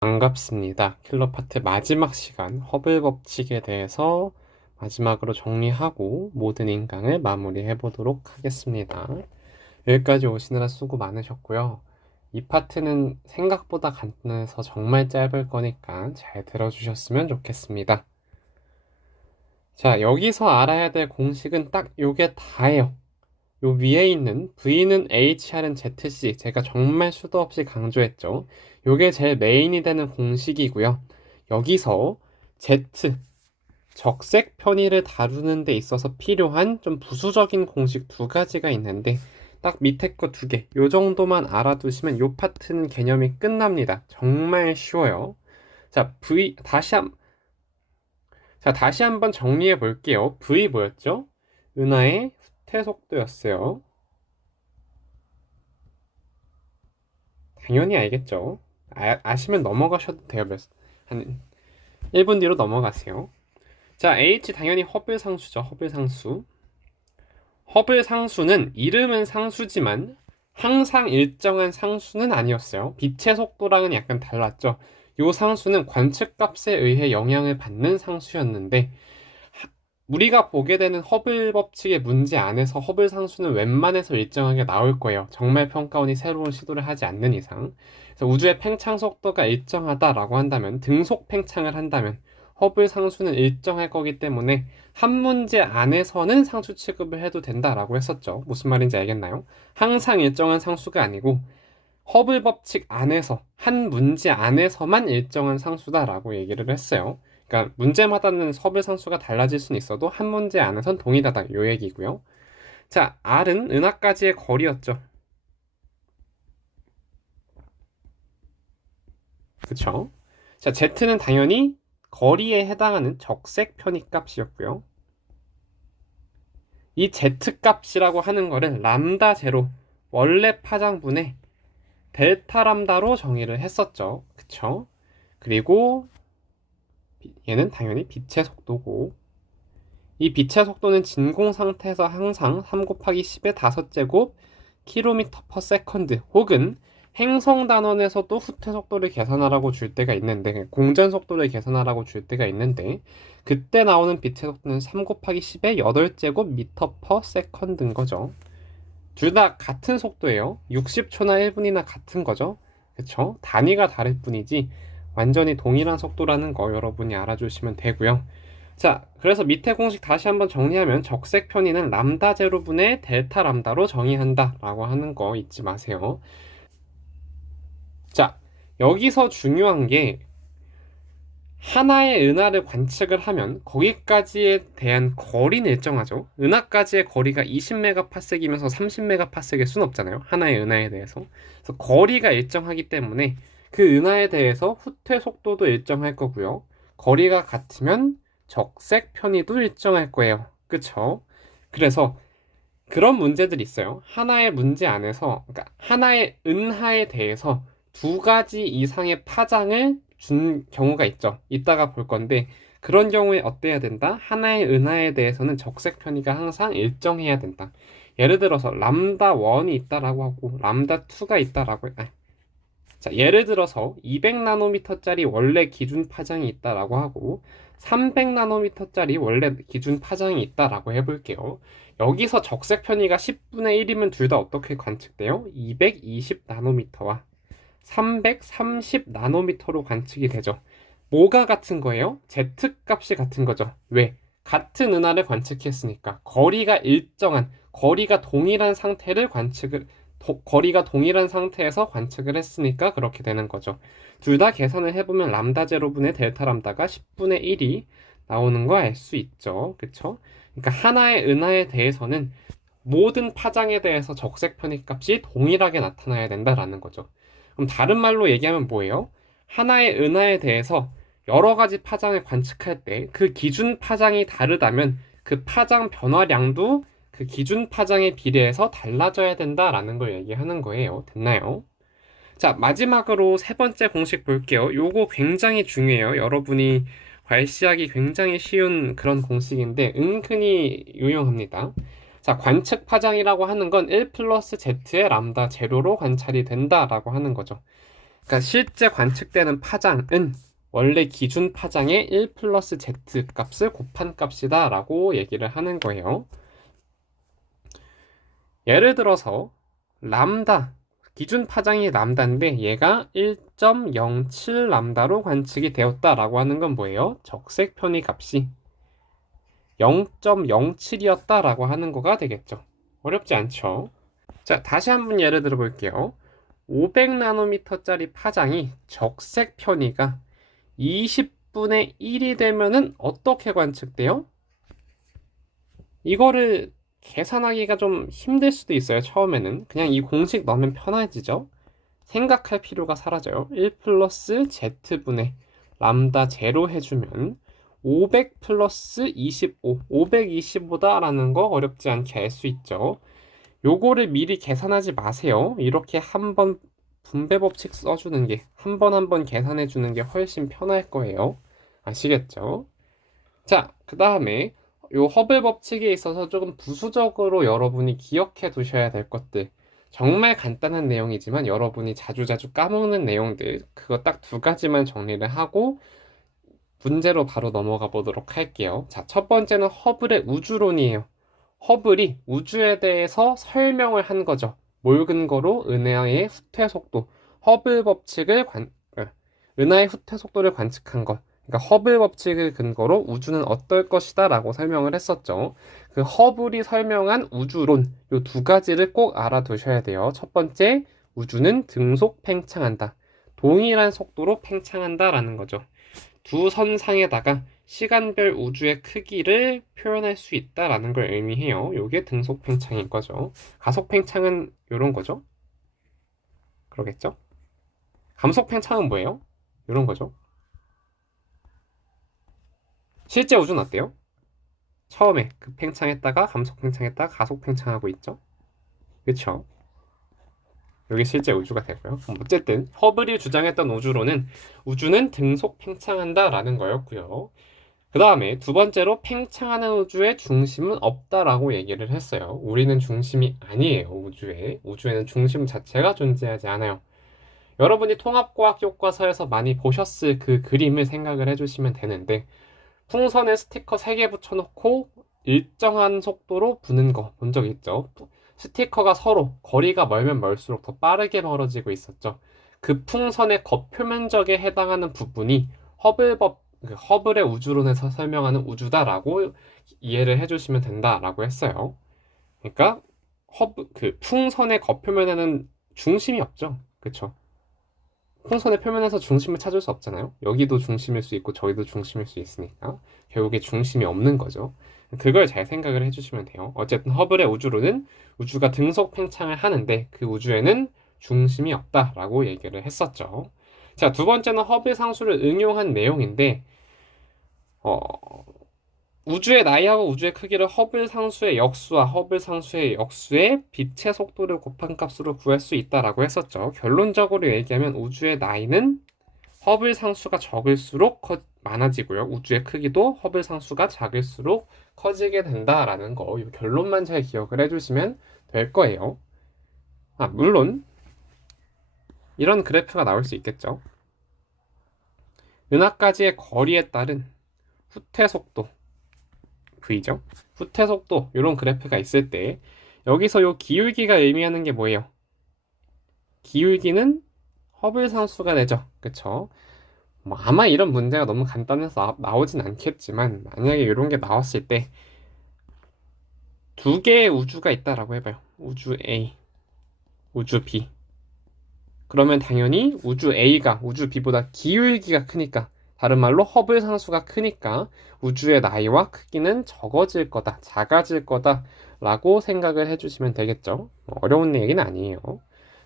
반갑습니다. 킬러 파트 마지막 시간 허블 법칙에 대해서 마지막으로 정리하고 모든 인강을 마무리해 보도록 하겠습니다. 여기까지 오시느라 수고 많으셨고요. 이 파트는 생각보다 간단해서 정말 짧을 거니까 잘 들어주셨으면 좋겠습니다. 자, 여기서 알아야 될 공식은 딱 요게 다예요. 요 위에 있는 V는 HR은 ZC, 제가 정말 수도 없이 강조했죠. 요게 제일 메인이 되는 공식이고요. 여기서 Z, 적색 편의를 다루는 데 있어서 필요한 좀 부수적인 공식 두 가지가 있는데 딱 밑에 거 두 개, 요 정도만 알아두시면 요 파트는 개념이 끝납니다. 정말 쉬워요. 자, 다시 한번 정리해 볼게요. V 뭐였죠? 은하의 후퇴 속도였어요. 당연히 알겠죠. 아시면 넘어가셔도 돼요. 한 1분 뒤로 넘어가세요. 자, H 당연히 허블 상수죠. 허블 상수. 허블 상수는 이름은 상수지만 항상 일정한 상수는 아니었어요. 빛의 속도랑은 약간 달랐죠. 요 상수는 관측값에 의해 영향을 받는 상수였는데 우리가 보게 되는 허블 법칙의 문제 안에서 허블 상수는 웬만해서 일정하게 나올 거예요. 정말 평가원이 새로운 시도를 하지 않는 이상. 그래서 우주의 팽창 속도가 일정하다라고 한다면, 등속 팽창을 한다면 허블 상수는 일정할 거기 때문에 한 문제 안에서는 상수 취급을 해도 된다라고 했었죠. 무슨 말인지 알겠나요? 항상 일정한 상수가 아니고 허블 법칙 안에서 한 문제 안에서만 일정한 상수다라고 얘기를 했어요. 그러니까 문제마다는 허블 상수가 달라질 수는 있어도 한 문제 안에선 동일하다 요 얘기고요. 자, R은 은하까지의 거리였죠. 그쵸? 자, Z는 당연히 거리에 해당하는 적색 편의 값이었고요. 이 Z 값이라고 하는 거를 람다 제로 원래 파장분의 델타 람다로 정의를 했었죠. 그쵸? 그리고 얘는 당연히 빛의 속도고 이 빛의 속도는 진공 상태에서 항상 3 곱하기 10의 5제곱 킬로미터 퍼 세컨드 혹은 행성 단원에서도 후퇴 속도를 계산하라고 줄 때가 있는데 공전 속도를 계산하라고 줄 때가 있는데 그때 나오는 빛의 속도는 3 곱하기 10의 8제곱 미터 퍼 세컨드인 거죠. 둘 다 같은 속도예요. 60초나 1분이나 같은 거죠. 그쵸? 단위가 다를 뿐이지 완전히 동일한 속도라는 거 여러분이 알아주시면 되고요. 자, 그래서 밑에 공식 다시 한번 정리하면 적색 편의는 람다 제로분의 델타 람다로 정의한다 라고 하는 거 잊지 마세요. 자, 여기서 중요한 게 하나의 은하를 관측을 하면 거기까지에 대한 거리는 일정하죠. 은하까지의 거리가 20메가파섹이면서 30메가파섹일 순 없잖아요. 하나의 은하에 대해서. 그래서 거리가 일정하기 때문에 그 은하에 대해서 후퇴 속도도 일정할 거고요. 거리가 같으면 적색 편의도 일정할 거예요. 그쵸? 그래서 그런 문제들이 있어요. 하나의 문제 안에서, 그러니까 하나의 은하에 대해서 두 가지 이상의 파장을 준 경우가 있죠. 이따가 볼 건데, 그런 경우에 어때야 된다? 하나의 은하에 대해서는 적색 편의가 항상 일정해야 된다. 예를 들어서 람다 1이 있다라고 하고 람다 2가 있다라고 자, 예를 들어서 200나노미터짜리 원래 기준 파장이 있다라고 하고 300나노미터짜리 원래 기준 파장이 있다라고 해볼게요. 여기서 적색 편의가 10분의 1이면 둘 다 어떻게 관측돼요? 220나노미터와 330나노미터로 관측이 되죠. 뭐가 같은 거예요? Z 값이 같은 거죠. 왜? 같은 은하를 관측했으니까 거리가 일정한, 거리가 동일한 상태를 거리가 동일한 상태에서 관측을 했으니까 그렇게 되는 거죠. 둘 다 계산을 해보면 람다 제로분의 델타 람다가 10분의 1이 나오는 거 알 수 있죠. 그쵸? 그러니까 하나의 은하에 대해서는 모든 파장에 대해서 적색 편의 값이 동일하게 나타나야 된다라는 거죠. 그럼 다른 말로 얘기하면 뭐예요? 하나의 은하에 대해서 여러 가지 파장을 관측할 때 그 기준 파장이 다르다면 그 파장 변화량도 그 기준 파장에 비례해서 달라져야 된다라는 걸 얘기하는 거예요. 됐나요? 자, 마지막으로 세 번째 공식 볼게요. 요거 굉장히 중요해요. 여러분이 괄시하기 굉장히 쉬운 그런 공식인데 은근히 유용합니다. 자, 관측 파장이라고 하는 건 1 플러스 z의 람다 제로로 관찰이 된다라고 하는 거죠. 그러니까 실제 관측되는 파장은 원래 기준 파장의 1 플러스 z 값을 곱한 값이다 라고 얘기를 하는 거예요. 예를 들어서 람다, 기준 파장이 람다인데 얘가 1.07 람다로 관측이 되었다라고 하는 건 뭐예요? 적색 편의 값이 0.07이었다라고 하는 거가 되겠죠. 어렵지 않죠? 자, 다시 한번 예를 들어 볼게요. 500나노미터짜리 파장이 적색 편의가 20분의 1이 되면은 어떻게 관측돼요? 이거를 계산하기가 좀 힘들 수도 있어요. 처음에는 그냥 이 공식 넣으면 편해지죠. 생각할 필요가 사라져요. 1 플러스 z분의 람다 제로 해주면 500 플러스 25, 525다라는 거 어렵지 않게 알 수 있죠. 요거를 미리 계산하지 마세요. 이렇게 한번 분배 법칙 써주는 게, 한 번 한 번 계산해 주는 게 훨씬 편할 거예요. 아시겠죠? 자, 그 다음에 요 허블 법칙에 있어서 조금 부수적으로 여러분이 기억해 두셔야 될 것들. 정말 간단한 내용이지만 여러분이 자주자주 까먹는 내용들, 그거 딱 두 가지만 정리를 하고 문제로 바로 넘어가 보도록 할게요. 자, 첫 번째는 허블의 우주론이에요. 허블이 우주에 대해서 설명을 한 거죠. 뭘 근거로? 은하의 후퇴 속도. 허블 법칙을 은하의 후퇴 속도를 관측한 것. 그러니까 허블 법칙을 근거로 우주는 어떨 것이다 라고 설명을 했었죠. 그 허블이 설명한 우주론, 요 두 가지를 꼭 알아두셔야 돼요. 첫 번째, 우주는 등속 팽창한다. 동일한 속도로 팽창한다 라는 거죠. 두 선상에다가 시간별 우주의 크기를 표현할 수 있다라는 걸 의미해요. 요게 등속 팽창인 거죠. 가속 팽창은 요런 거죠. 그러겠죠? 감속 팽창은 뭐예요? 요런 거죠. 실제 우주는 어때요? 처음에 급 팽창했다가 감속 팽창했다가 가속 팽창하고 있죠. 그쵸? 여기 실제 우주가 되고요. 어쨌든 허블이 주장했던 우주론은 우주는 등속 팽창한다라는 거였고요. 그 다음에 두 번째로 팽창하는 우주의 중심은 없다라고 얘기를 했어요. 우리는 중심이 아니에요. 우주에는 중심 자체가 존재하지 않아요. 여러분이 통합과학 교과서에서 많이 보셨을 그 그림을 생각을 해주시면 되는데, 풍선에 스티커 3개 붙여놓고 일정한 속도로 부는 거 본 적 있죠? 스티커가 서로 거리가 멀면 멀수록 더 빠르게 멀어지고 있었죠. 그 풍선의 겉표면적에 해당하는 부분이 허블의 우주론에서 설명하는 우주다라고 이해를 해주시면 된다라고 했어요. 그러니까 그 풍선의 겉표면에는 중심이 없죠. 그쵸? 풍선의 표면에서 중심을 찾을 수 없잖아요. 여기도 중심일 수 있고 저기도 중심일 수 있으니까 결국에 중심이 없는 거죠. 그걸 잘 생각을 해주시면 돼요. 어쨌든 허블의 우주론은 우주가 등속 팽창을 하는데 그 우주에는 중심이 없다라고 얘기를 했었죠. 자, 두 번째는 허블 상수를 응용한 내용인데 어, 우주의 나이하고 우주의 크기를 허블 상수의 역수와 허블 상수의 역수의 빛의 속도를 곱한 값으로 구할 수 있다라고 했었죠. 결론적으로 얘기하면 우주의 나이는 허블 상수가 적을수록 많아지고요. 우주의 크기도 허블 상수가 작을수록 커지게 된다라는 거, 이 결론만 잘 기억을 해주시면 될 거예요. 물론 이런 그래프가 나올 수 있겠죠. 은하까지의 거리에 따른 후퇴 속도 V죠. 후퇴 속도 이런 그래프가 있을 때 여기서 요 기울기가 의미하는 게 뭐예요? 기울기는 허블 상수가 되죠. 그쵸? 뭐 아마 이런 문제가 너무 간단해서 나오진 않겠지만 만약에 이런 게 나왔을 때 두 개의 우주가 있다라고 해봐요. 우주 A, 우주 B. 그러면 당연히 우주 A가 우주 B보다 기울기가 크니까, 다른 말로 허블 상수가 크니까 우주의 나이와 크기는 적어질 거다, 작아질 거다 라고 생각을 해주시면 되겠죠. 어려운 얘기는 아니에요.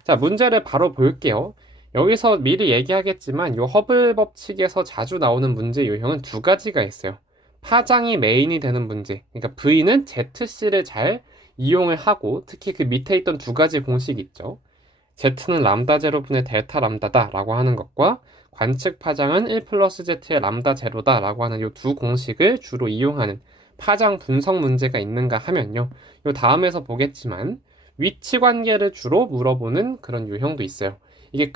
자, 문제를 바로 볼게요. 여기서 미리 얘기하겠지만 이 허블 법칙에서 자주 나오는 문제 유형은 두 가지가 있어요. 파장이 메인이 되는 문제, 그러니까 V는 ZC를 잘 이용을 하고, 특히 그 밑에 있던 두 가지 공식 있죠. Z는 람다 제로분의 델타 람다다 라고 하는 것과 관측 파장은 1 플러스 Z의 람다 제로다 라고 하는 이 두 공식을 주로 이용하는 파장 분석 문제가 있는가 하면요, 이 다음에서 보겠지만 위치 관계를 주로 물어보는 그런 유형도 있어요. 이게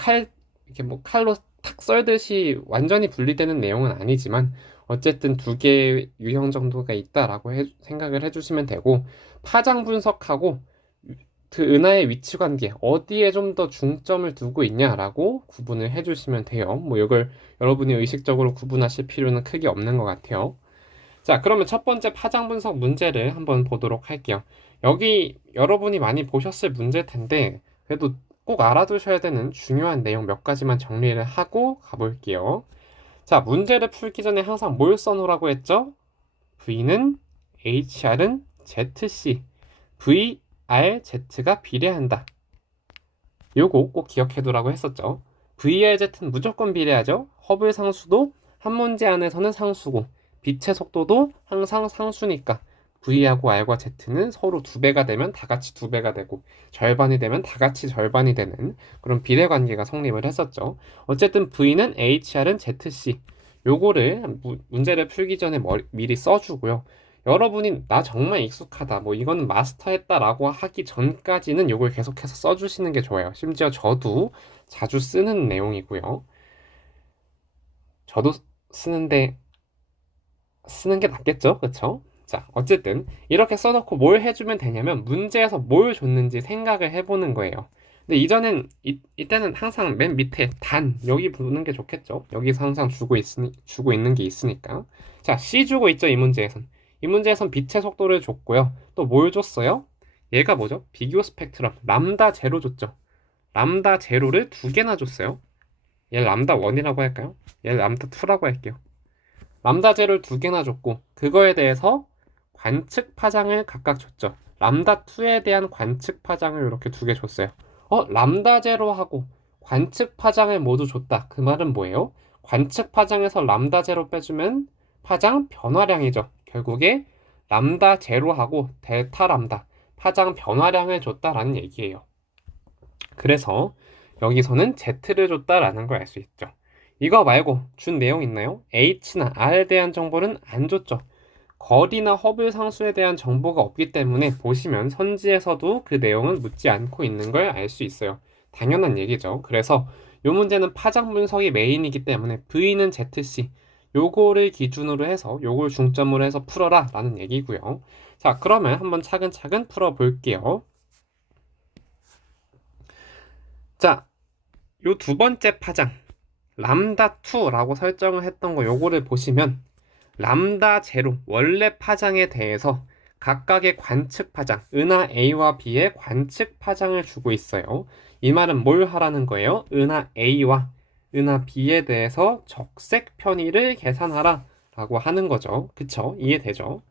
이렇게 뭐 칼로 탁 썰듯이 완전히 분리되는 내용은 아니지만 어쨌든 두 개의 유형 정도가 있다라고 생각을 해주시면 되고, 파장 분석하고 그 은하의 위치 관계 어디에 좀 더 중점을 두고 있냐라고 구분을 해주시면 돼요. 뭐 이걸 여러분이 의식적으로 구분하실 필요는 크게 없는 것 같아요. 자, 그러면 첫 번째 파장 분석 문제를 한번 보도록 할게요. 여기 여러분이 많이 보셨을 문제일 텐데 그래도 꼭 알아두셔야 되는 중요한 내용 몇 가지만 정리를 하고 가볼게요. 자, 문제를 풀기 전에 항상 뭘 써놓으라고 했죠? V는 HR은 ZC, VRZ가 비례한다. 요거 꼭 기억해두라고 했었죠. VRZ는 무조건 비례하죠. 허블 상수도 한 문제 안에서는 상수고 빛의 속도도 항상 상수니까 V하고 R과 Z는 서로 두 배가 되면 다 같이 두 배가 되고 절반이 되면 다 같이 절반이 되는 그런 비례 관계가 성립을 했었죠. 어쨌든 V는 HR은 ZC. 요거를 문제를 풀기 전에 미리 써주고요. 여러분이 나 정말 익숙하다, 뭐 이거는 마스터했다라고 하기 전까지는 요걸 계속해서 써주시는 게 좋아요. 심지어 저도 자주 쓰는 내용이고요. 저도 쓰는데 쓰는 게 낫겠죠? 그쵸? 자, 어쨌든 이렇게 써놓고 뭘 해주면 되냐면 문제에서 뭘 줬는지 생각을 해보는 거예요. 근데 이때는 항상 맨 밑에 단 여기 부르는 게 좋겠죠? 여기서 항상 주고 있는 게 있으니까. 자, C 주고 있죠? 이 문제에선 빛의 속도를 줬고요. 또 뭘 줬어요? 얘가 뭐죠? 비교 스펙트럼 람다 제로 줬죠. 람다 제로를 두 개나 줬어요. 얘 람다 1이라고 할까요? 얘 람다 2라고 할게요. 람다 제로를 두 개나 줬고 그거에 대해서 관측 파장을 각각 줬죠. 람다 2에 대한 관측 파장을 이렇게 두 개 줬어요. 람다 제로하고 관측 파장을 모두 줬다. 그 말은 뭐예요? 관측 파장에서 람다 제로 빼주면 파장 변화량이죠. 결국에 람다 제로하고 델타 람다 파장 변화량을 줬다라는 얘기예요. 그래서 여기서는 Z를 줬다라는 걸 알 수 있죠. 이거 말고 준 내용 있나요? H나 R에 대한 정보는 안 줬죠. 거리나 허블 상수에 대한 정보가 없기 때문에 보시면 선지에서도 그 내용은 묻지 않고 있는 걸 알 수 있어요. 당연한 얘기죠. 그래서 이 문제는 파장 분석이 메인이기 때문에 V는 ZC 요거를 기준으로 해서 요걸 중점으로 해서 풀어라 라는 얘기고요. 자, 그러면 한번 차근차근 풀어볼게요. 자, 요 두 번째 파장 람다 2라고 설정을 했던 거 요거를 보시면 람다 제로 원래 파장에 대해서 각각의 관측 파장 은하 A와 B의 관측 파장을 주고 있어요. 이 말은 뭘 하라는 거예요? 은하 A와 은하 B에 대해서 적색 편의를 계산하라 라고 하는 거죠. 그쵸? 이해되죠?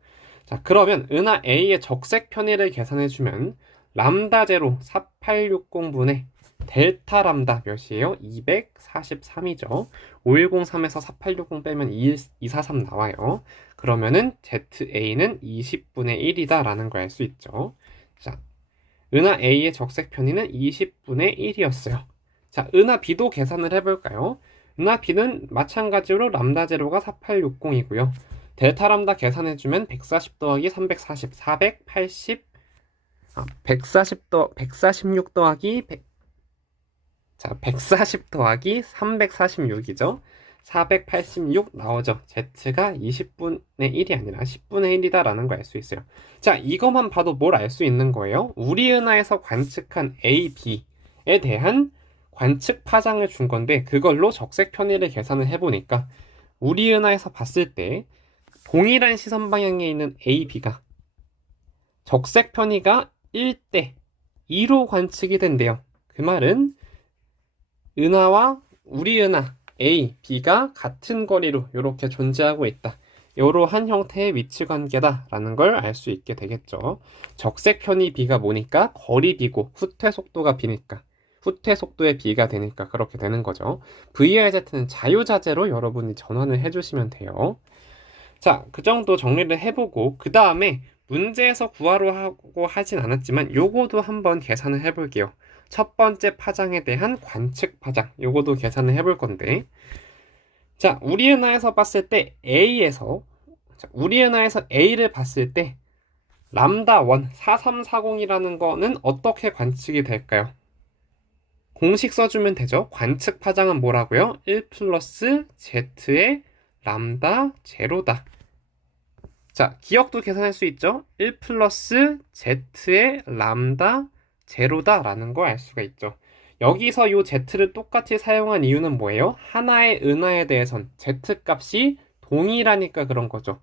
자, 그러면 은하 A의 적색 편의를 계산해주면 람다 제로 4860분의 델타 람다 몇이에요? 243이죠. 5103에서 4860 빼면 243 나와요. 그러면은 ZA는 20분의 1이다 라는 걸 알 수 있죠. 자, 은하 A의 적색 편의는 20분의 1이었어요. 자, 은하 B도 계산을 해볼까요? 은하 B는 마찬가지로 람다 제로가 4860이고요. 델타 람다 계산해주면 140 더하기 340, 480, 146 더하기 140 더하기 346이죠. 486 나오죠. Z가 20분의 1이 아니라 10분의 1이다라는 걸 알 수 있어요. 자, 이것만 봐도 뭘 알 수 있는 거예요? 우리 은하에서 관측한 A, B에 대한 관측 파장을 준 건데 그걸로 적색 편의를 계산을 해보니까 우리 은하에서 봤을 때 동일한 시선 방향에 있는 A, B가 적색 편의가 1대 2로 관측이 된대요. 그 말은 은하와 우리 은하 A, B가 같은 거리로 이렇게 존재하고 있다. 이러한 형태의 위치 관계다라는 걸 알 수 있게 되겠죠. 적색 편의 B가 뭐니까 거리 B고 후퇴 속도가 B니까 후퇴 속도의 B가 되니까 그렇게 되는 거죠. VRZ는 자유자재로 여러분이 전환을 해주시면 돼요. 자, 그 정도 정리를 해보고 그 다음에 문제에서 구하러 하고 하진 않았지만 요거도 한번 계산을 해볼게요. 첫 번째 파장에 대한 관측 파장 요거도 계산을 해볼 건데, 자, 우리 은하에서 봤을 때 우리 은하에서 A를 봤을 때 람다 1 4340이라는 거는 어떻게 관측이 될까요? 공식 써주면 되죠. 관측 파장은 뭐라고요? 1 플러스 z의 람다 제로다. 자, 기억도 계산할 수 있죠? 1 플러스 z의 람다 제로다 라는 걸 알 수가 있죠. 여기서 이 z를 똑같이 사용한 이유는 뭐예요? 하나의 은하에 대해선 z 값이 동일하니까 그런 거죠.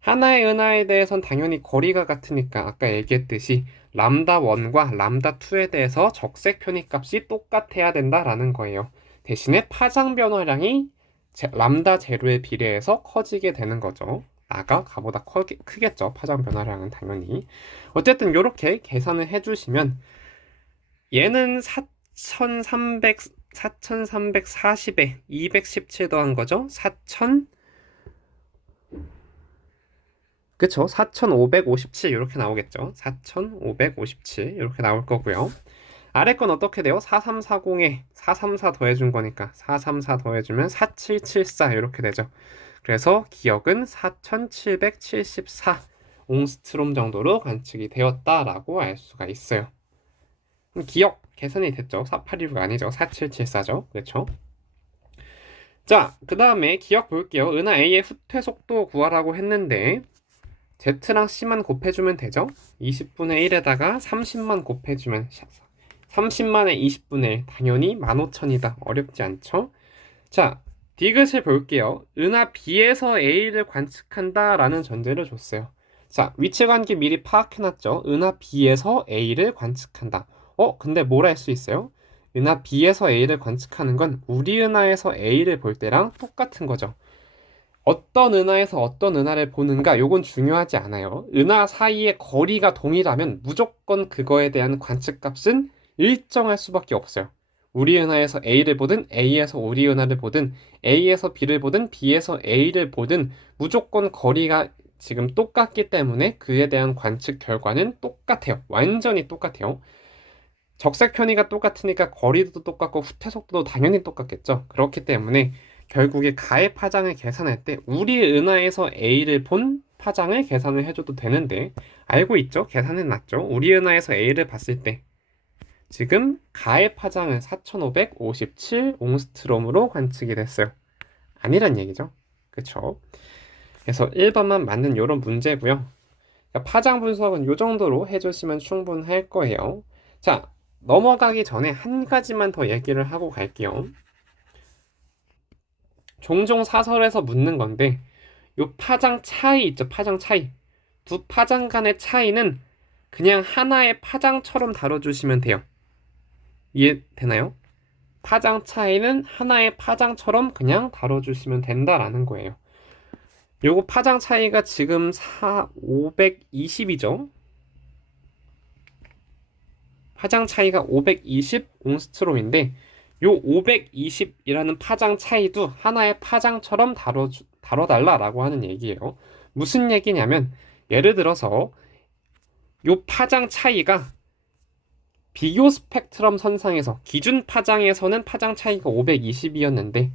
하나의 은하에 대해선 당연히 거리가 같으니까 아까 얘기했듯이 람다 1과 람다 2에 대해서 적색 편익값이 똑같아야 된다라는 거예요. 대신에 파장 변화량이 람다 제로에 비례해서 커지게 되는 거죠. 아가 가보다 크겠죠. 파장 변화량은 당연히. 어쨌든 이렇게 계산을 해주시면 얘는 4340에 217 더한 거죠. 그쵸? 4557 이렇게 나오겠죠. 4557 이렇게 나올 거고요. 아래 건 어떻게 돼요? 4340에 434 더해준 거니까 434 더해주면 4774 이렇게 되죠. 그래서 기억은 4774 옹스트롬 정도로 관측이 되었다라고 알 수가 있어요. 기억 계산이 됐죠. 4816가 아니죠. 4774죠. 그렇죠? 자, 그 다음에 기억 볼게요. 은하 A의 후퇴 속도 구하라고 했는데 Z랑 C만 곱해주면 되죠? 20분의 1에다가 30만 곱해주면 30만에 20분의 1 당연히 15,000이다. 어렵지 않죠? 자, 디귿을 볼게요. 은하 B에서 A를 관측한다 라는 전제를 줬어요. 자, 위치관계 미리 파악해놨죠? 은하 B에서 A를 관측한다. 근데 뭘 할 수 있어요? 은하 B에서 A를 관측하는 건 우리 은하에서 A를 볼 때랑 똑같은 거죠. 어떤 은하에서 어떤 은하를 보는가 요건 중요하지 않아요. 은하 사이의 거리가 동일하면 무조건 그거에 대한 관측값은 일정할 수밖에 없어요. 우리 은하에서 A를 보든 A에서 우리 은하를 보든 A에서 B를 보든 B에서 A를 보든 무조건 거리가 지금 똑같기 때문에 그에 대한 관측 결과는 똑같아요. 완전히 똑같아요. 적색 편의가 똑같으니까 거리도 똑같고 후퇴 속도도 당연히 똑같겠죠. 그렇기 때문에 결국에 가해 파장을 계산할 때 우리 은하에서 A를 본 파장을 계산을 해줘도 되는데 알고 있죠? 계산해 놨죠? 우리 은하에서 A를 봤을 때 지금 가해 파장은 4557 옹스트롬으로 관측이 됐어요. 아니란 얘기죠. 그쵸? 그래서 1번만 맞는 이런 문제고요. 파장 분석은 이 정도로 해주시면 충분할 거예요. 자, 넘어가기 전에 한 가지만 더 얘기를 하고 갈게요. 종종 사설에서 묻는 건데 요 파장 차이 있죠? 파장 차이. 두 파장 간의 차이는 그냥 하나의 파장처럼 다뤄주시면 돼요. 이해되나요? 파장 차이는 하나의 파장처럼 그냥 다뤄주시면 된다라는 거예요. 요거 파장 차이가 지금 520이죠? 파장 차이가 520 옹스트롬인데 요 520이라는 파장 차이도 하나의 파장처럼 다뤄달라라고 하는 얘기예요. 무슨 얘기냐면 예를 들어서 요 파장 차이가 비교 스펙트럼 선상에서 기준 파장에서는 파장 차이가 520이었는데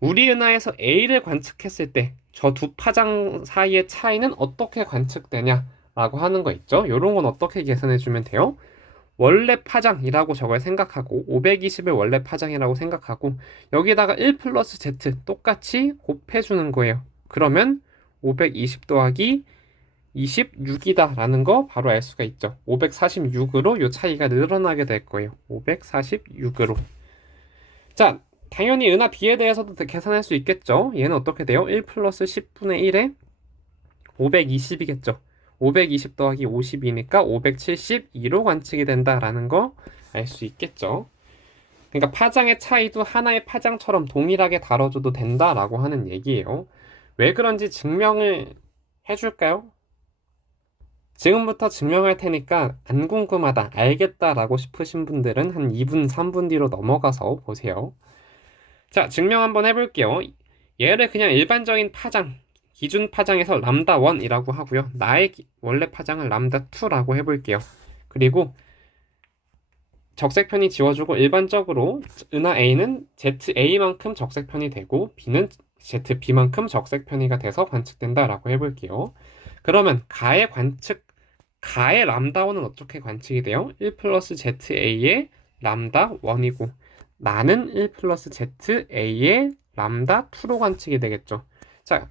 우리 은하에서 A를 관측했을 때 저 두 파장 사이의 차이는 어떻게 관측되냐라고 하는 거 있죠. 요런 건 어떻게 계산해주면 돼요? 원래 파장이라고 저걸 생각하고 520을 원래 파장이라고 생각하고 여기다가 1 플러스 Z 똑같이 곱해주는 거예요. 그러면 520 더하기 26이다 라는 거 바로 알 수가 있죠. 546으로 이 차이가 늘어나게 될 거예요. 546으로. 자, 당연히 은하 B에 대해서도 계산할 수 있겠죠. 얘는 어떻게 돼요? 1 플러스 10분의 1에 520이겠죠. 520 더하기 50이니까 572로 관측이 된다라는 거 알 수 있겠죠. 그러니까 파장의 차이도 하나의 파장처럼 동일하게 다뤄줘도 된다라고 하는 얘기예요. 왜 그런지 증명을 해줄까요? 지금부터 증명할 테니까 안 궁금하다, 알겠다라고 싶으신 분들은 한 2분, 3분 뒤로 넘어가서 보세요. 자, 증명 한번 해볼게요. 얘를 그냥 일반적인 파장, 기준 파장에서 람다 1이라고 하고요. 나의 원래 파장을 람다 2라고 해볼게요. 그리고 적색편이 지워주고 일반적으로 은하 A는 ZA만큼 적색편이 되고 B는 ZB만큼 적색편이가 돼서 관측된다라고 해볼게요. 그러면 가의 람다 1은 어떻게 관측이 돼요? 1 플러스 ZA의 람다 1이고 나는 1 플러스 ZA의 람다 2로 관측이 되겠죠. 자,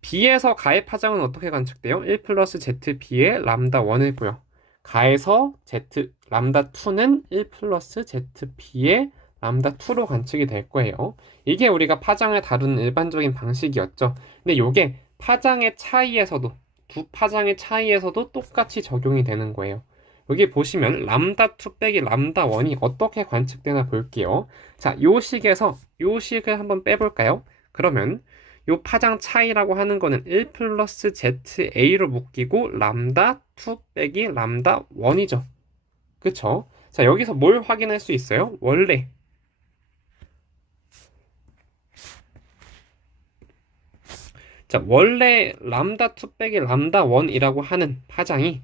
B에서 가의 파장은 어떻게 관측돼요? 1 플러스 ZB의 람다 1이고요. 가에서 Z 람다 2는 1 플러스 ZB의 람다 2로 관측이 될 거예요. 이게 우리가 파장을 다루는 일반적인 방식이었죠. 근데 이게 파장의 차이에서도 두 파장의 차이에서도 똑같이 적용이 되는 거예요. 여기 보시면 람다 2 빼기 람다 1이 어떻게 관측되나 볼게요. 자, 요 식에서 요 식을 한번 빼볼까요? 그러면 요 파장 차이라고 하는 거는 1 플러스 ZA로 묶이고 람다 2 빼기 람다 1이죠. 그쵸? 자, 여기서 뭘 확인할 수 있어요? 원래 람다 2 빼기 람다 1이라고 하는 파장이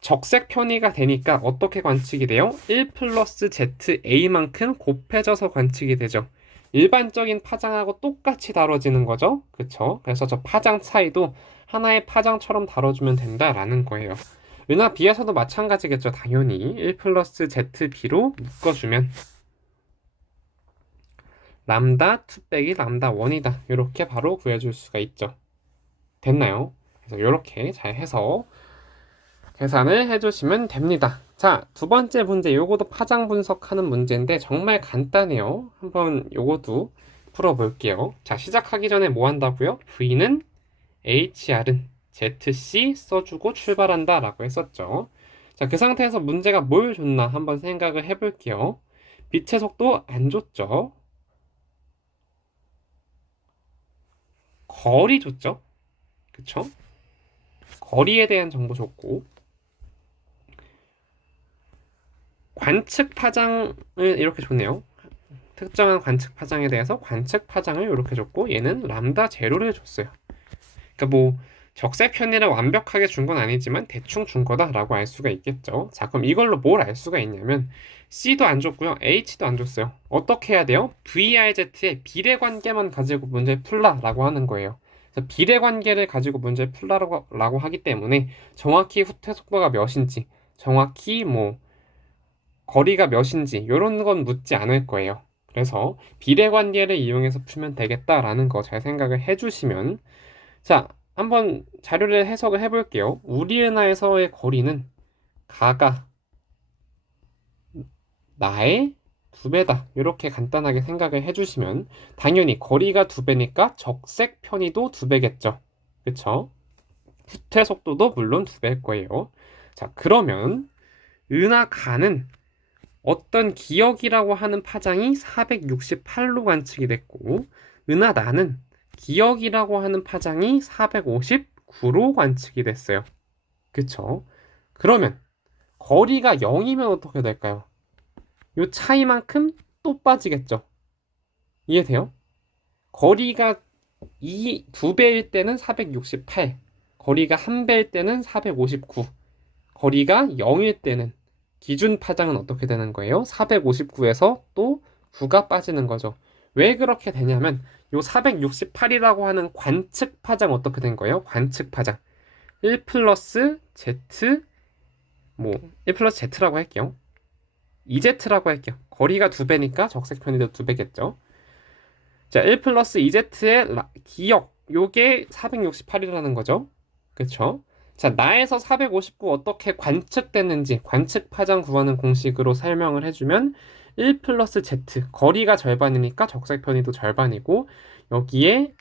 적색 편의가 되니까 어떻게 관측이 돼요? 1 플러스 ZA만큼 곱해져서 관측이 되죠. 일반적인 파장하고 똑같이 다뤄지는 거죠. 그쵸? 그래서 저 파장 차이도 하나의 파장처럼 다뤄주면 된다라는 거예요. 은하 B에서도 마찬가지겠죠. 당연히 1 플러스 ZB로 묶어주면 람다 2 빼기 람다 1이다. 이렇게 바로 구해줄 수가 있죠. 됐나요? 그래서 이렇게 잘 해서 계산을 해주시면 됩니다. 자, 두 번째 문제, 요거도 파장 분석하는 문제인데 정말 간단해요. 한번 요거도 풀어볼게요. 자, 시작하기 전에 뭐 한다고요? V는 HR은 ZC 써주고 출발한다 라고 했었죠. 자, 그 상태에서 문제가 뭘 줬나 한번 생각을 해볼게요. 빛의 속도 안 줬죠. 거리 줬죠. 그쵸? 거리에 대한 정보 줬고 관측 파장을 이렇게 줬네요. 특정한 관측 파장에 대해서 관측 파장을 이렇게 줬고 얘는 람다 제로를 줬어요. 그러니까 뭐 적색 편의를 완벽하게 준 건 아니지만 대충 준 거다라고 알 수가 있겠죠. 자, 그럼 이걸로 뭘 알 수가 있냐면 C도 안 줬고요. H도 안 줬어요. 어떻게 해야 돼요? VRZ의 비례 관계만 가지고 문제를 풀라라고 하는 거예요. 그래서 비례 관계를 가지고 문제를 풀라라고 하기 때문에 정확히 후퇴 속도가 몇인지 정확히 뭐 거리가 몇인지 이런 건 묻지 않을 거예요. 그래서 비례관계를 이용해서 풀면 되겠다라는 거 잘 생각을 해주시면 자, 한번 자료를 해석을 해볼게요. 우리 은하에서의 거리는 가가 나의 2배다. 이렇게 간단하게 생각을 해주시면 당연히 거리가 2배니까 적색 편의도 2배겠죠. 그쵸? 후퇴 속도도 물론 2배일 거예요. 자, 그러면 은하가는 어떤 기억이라고 하는 파장이 468로 관측이 됐고 은하나는 기억이라고 하는 파장이 459로 관측이 됐어요. 그쵸? 그러면 거리가 0이면 어떻게 될까요? 이 차이만큼 또 빠지겠죠. 이해돼요? 거리가 2배일 때는 468, 거리가 1배일 때는 459, 거리가 0일 때는 기준 파장은 어떻게 되는 거예요? 459에서 또 9가 빠지는 거죠. 왜 그렇게 되냐면 요 468이라고 하는 관측 파장 어떻게 된 거예요? 관측 파장 1 플러스 Z 1 플러스 Z라고 할게요. 2Z라고 할게요. 거리가 2배니까 적색 편의도 2배겠죠. 자, 1 플러스 2Z의 기억 요게 468이라는 거죠. 그쵸? 자, 나에서 459 어떻게 관측됐는지 관측 파장 구하는 공식으로 설명을 해주면 1 플러스 Z 거리가 절반이니까 적색 편의도 절반이고 여기에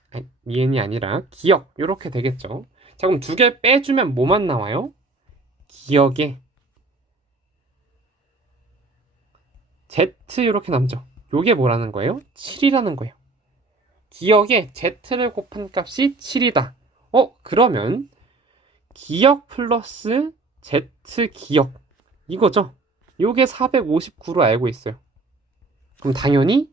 미엔이 아니라 기억 이렇게 되겠죠. 자, 그럼 두 개 빼주면 뭐만 나와요? 기억에 Z 이렇게 남죠. 요게 뭐라는 거예요? 7이라는 거예요. 기억에 Z를 곱한 값이 7이다. 그러면 기억 플러스 Z 기억 이거죠. 요게 459로 알고 있어요. 그럼 당연히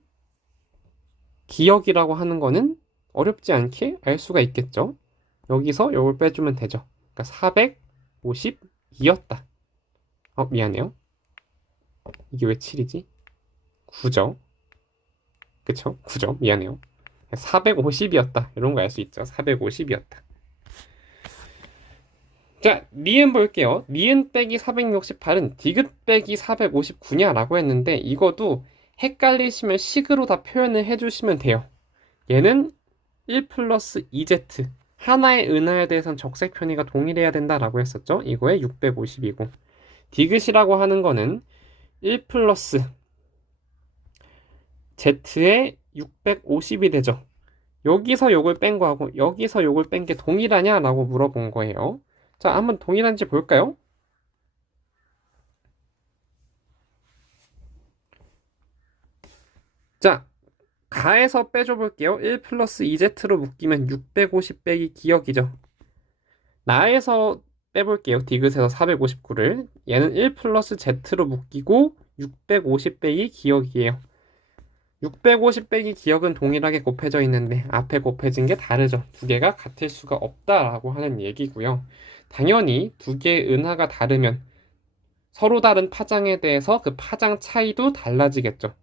기억이라고 하는 거는 어렵지 않게 알 수가 있겠죠. 여기서 요걸 빼주면 되죠. 그러니까 452였다. 미안해요. 이게 왜 7이지? 9죠. 그쵸? 9죠. 미안해요. 450이었다. 이런 거 알 수 있죠. 450이었다. 자, 니은 볼게요. 니은 빼기 468은 디귿 빼기 459냐라고 했는데 이것도 헷갈리시면 식으로 다 표현을 해주시면 돼요. 얘는 1 플러스 2z 하나의 은하에 대해서는 적색 편의가 동일해야 된다라고 했었죠. 이거에 650이고 디귿이라고 하는 거는 1 플러스 z에 650이 되죠. 여기서 요걸 뺀 거하고 여기서 요걸 뺀 게 동일하냐라고 물어본 거예요. 자, 한번 동일한지 볼까요? 자, 가에서 빼줘 볼게요. 1 플러스 2z로 묶이면 650 빼기 기억이죠. 나에서 빼볼게요. 디귿에서 459를. 얘는 1 플러스 z로 묶이고 650 빼기 기억이에요. 650 빼기 기억은 동일하게 곱해져 있는데 앞에 곱해진 게 다르죠. 두 개가 같을 수가 없다라고 하는 얘기고요. 당연히 두 개의 은하가 다르면 서로 다른 파장에 대해서 그 파장 차이도 달라지겠죠.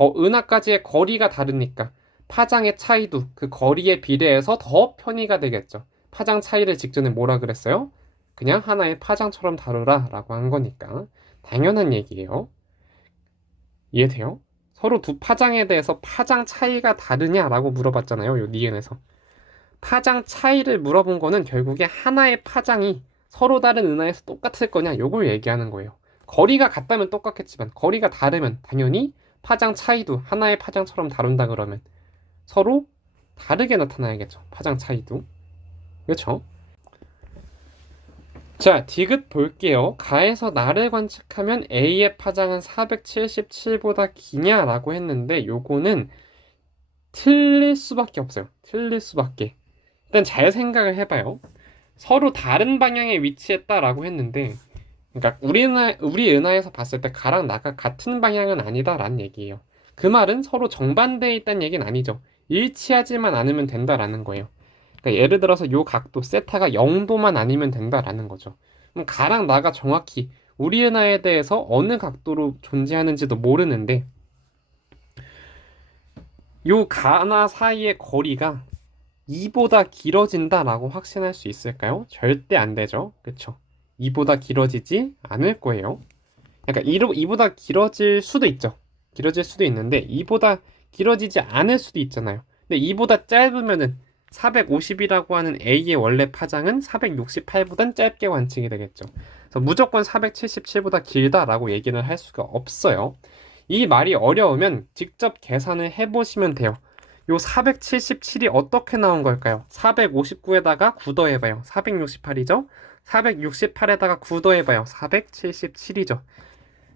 은하까지의 거리가 다르니까 파장의 차이도 그 거리에 비례해서 더 편의가 되겠죠. 파장 차이를 직전에 뭐라 그랬어요? 그냥 하나의 파장처럼 다루라 라고 한 거니까 당연한 얘기예요. 이해돼요? 서로 두 파장에 대해서 파장 차이가 다르냐라고 물어봤잖아요. 요 니은에서. 파장 차이를 물어본 거는 결국에 하나의 파장이 서로 다른 은하에서 똑같을 거냐 요걸 얘기하는 거예요. 거리가 같다면 똑같겠지만 거리가 다르면 당연히 파장 차이도 하나의 파장처럼 다룬다 그러면 서로 다르게 나타나야겠죠. 파장 차이도. 그렇죠? 자, 디귿 볼게요. 가에서 나를 관측하면 A의 파장은 477보다 기냐라고 했는데 요거는 틀릴 수밖에 없어요. 틀릴 수밖에. 일단 잘 생각을 해봐요. 서로 다른 방향에 위치했다라고 했는데 그러니까 우리 은하에서 봤을 때 가랑 나가 같은 방향은 아니다라는 얘기예요. 그 말은 서로 정반대에 있다는 얘기는 아니죠. 일치하지만 않으면 된다라는 거예요. 그러니까 예를 들어서 요 각도 세타가 0도만 아니면 된다라는 거죠. 그럼 가랑 나가 정확히 우리 은하에 대해서 어느 각도로 존재하는지도 모르는데 요 가나 사이의 거리가 2보다 길어진다라고 확신할 수 있을까요? 절대 안 되죠. 그쵸? 2보다 길어지지 않을 거예요. 그러니까 2보다 길어질 수도 있죠. 길어질 수도 있는데 2보다 길어지지 않을 수도 있잖아요. 근데 2보다 짧으면은 450이라고 하는 A의 원래 파장은 468보단 짧게 관측이 되겠죠. 그래서 무조건 477보다 길다라고 얘기는 할 수가 없어요. 이 말이 어려우면 직접 계산을 해보시면 돼요. 요 477이 어떻게 나온 걸까요? 459에다가 9 더해봐요. 468이죠? 468에다가 9 더해봐요. 477이죠.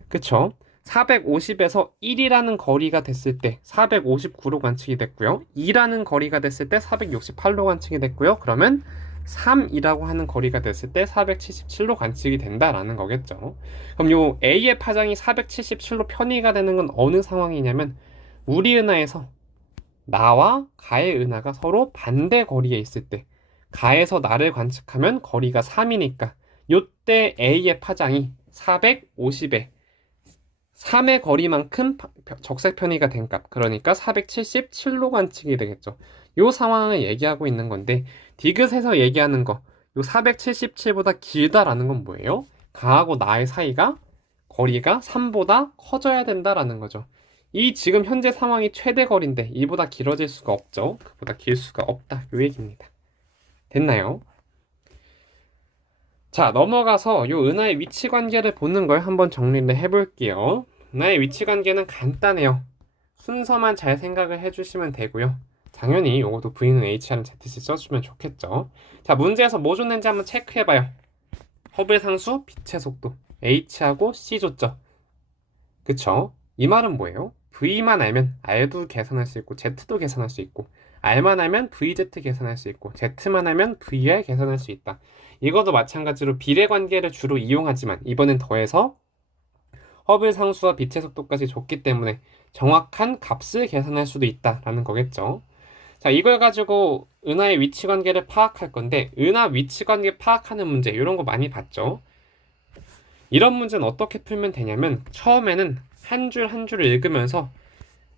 그쵸? 450에서 1이라는 거리가 됐을 때 459로 관측이 됐고요. 2라는 거리가 됐을 때 468로 관측이 됐고요. 그러면 3이라고 하는 거리가 됐을 때 477로 관측이 된다라는 거겠죠. 그럼 요 A의 파장이 477로 편의가 되는 건 어느 상황이냐면 우리 은하에서 나와 가의 은하가 서로 반대 거리에 있을 때 가에서 나를 관측하면 거리가 3이니까 요때 A의 파장이 450에 3의 거리만큼 적색 편의가 된 값, 그러니까 477로 관측이 되겠죠. 요 상황을 얘기하고 있는 건데 디귿에서 얘기하는 거, 요 477보다 길다라는 건 뭐예요? 가하고 나의 사이가 거리가 3보다 커져야 된다라는 거죠. 이 지금 현재 상황이 최대 거리인데 이보다 길어질 수가 없죠. 그보다 길 수가 없다. 요 얘기입니다. 됐나요? 자, 넘어가서 요 은하의 위치 관계를 보는 걸 한번 정리를 해볼게요. 은하의 위치 관계는 간단해요. 순서만 잘 생각을 해주시면 되고요. 당연히 요것도 V는 H랑 ZC 써주면 좋겠죠. 자, 문제에서 뭐 줬는지 한번 체크해봐요. 허블 상수, 빛의 속도, H하고 C 줬죠. 그쵸? 이 말은 뭐예요? V만 알면 R도 계산할 수 있고 Z도 계산할 수 있고 R만 알면 VZ 계산할 수 있고 Z만 알면 VR 계산할 수 있다. 이것도 마찬가지로 비례 관계를 주로 이용하지만 이번엔 더해서 허블 상수와 빛의 속도까지 줬기 때문에 정확한 값을 계산할 수도 있다라는 거겠죠. 자, 이걸 가지고 은하의 위치 관계를 파악할 건데 은하 위치 관계 파악하는 문제 이런 거 많이 봤죠. 이런 문제는 어떻게 풀면 되냐면 처음에는 한 줄 한 줄을 읽으면서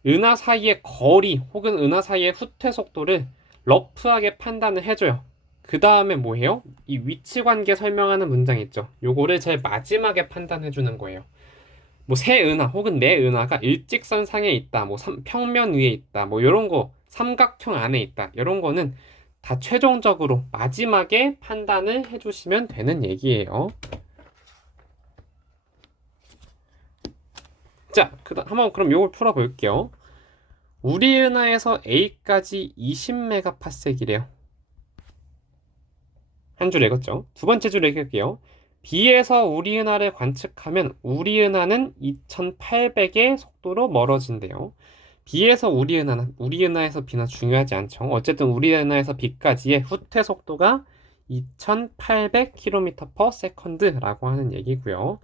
은하 사이의 거리 혹은 은하 사이의 후퇴 속도를 러프하게 판단을 해줘요. 그 다음에 뭐해요? 이 위치 관계 설명하는 문장 있죠. 요거를 제일 마지막에 판단해 주는 거예요. 뭐 세 은하 혹은 네 은하가 일직선상에 있다, 뭐 평면 위에 있다, 뭐 이런 거 삼각형 안에 있다, 이런 거는 다 최종적으로 마지막에 판단을 해주시면 되는 얘기예요. 자, 한번 그럼 요걸 풀어볼게요. 우리 은하에서 A까지 20메가파섹이래요. 한 줄 읽었죠? 두 번째 줄 읽을게요. B에서 우리 은하를 관측하면 우리 은하는 2800의 속도로 멀어진대요. B에서 우리 은하는 우리 은하에서 B나 중요하지 않죠. 어쨌든 우리 은하에서 B까지의 후퇴 속도가 2800km/s라고 하는 얘기고요.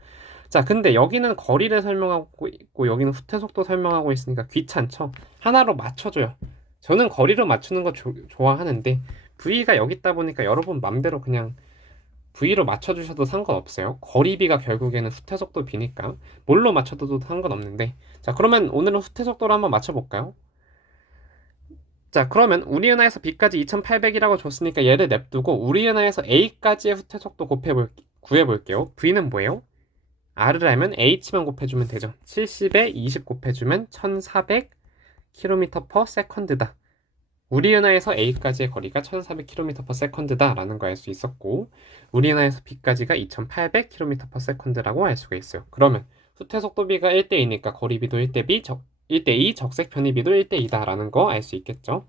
자, 근데 여기는 거리를 설명하고 있고 여기는 후퇴 속도 설명하고 있으니까 귀찮죠? 하나로 맞춰줘요. 저는 거리로 맞추는 거 좋아하는데 V가 여기 있다 보니까 여러분 맘대로 그냥 V로 맞춰주셔도 상관없어요. 거리비가 결국에는 후퇴 속도 B니까 뭘로 맞춰도 상관없는데, 자, 그러면 오늘은 후퇴 속도로 한번 맞춰볼까요? 자, 그러면 우리 은하에서 B까지 2800이라고 줬으니까 얘를 냅두고 우리 은하에서 A까지의 후퇴 속도 구해볼게요. V는 뭐예요? R을 알면 H만 곱해주면 되죠. 70에 20 곱해주면 1400km/s다. 우리 은하에서 A까지의 거리가 1400km/s다 라는 거 알 수 있었고, 우리 은하에서 B까지가 2800km/s라고 알 수가 있어요. 그러면 후퇴 속도비가 1대2니까 거리비도 1대2, 적색 편의비도 1대2다 라는 거 알 수 있겠죠.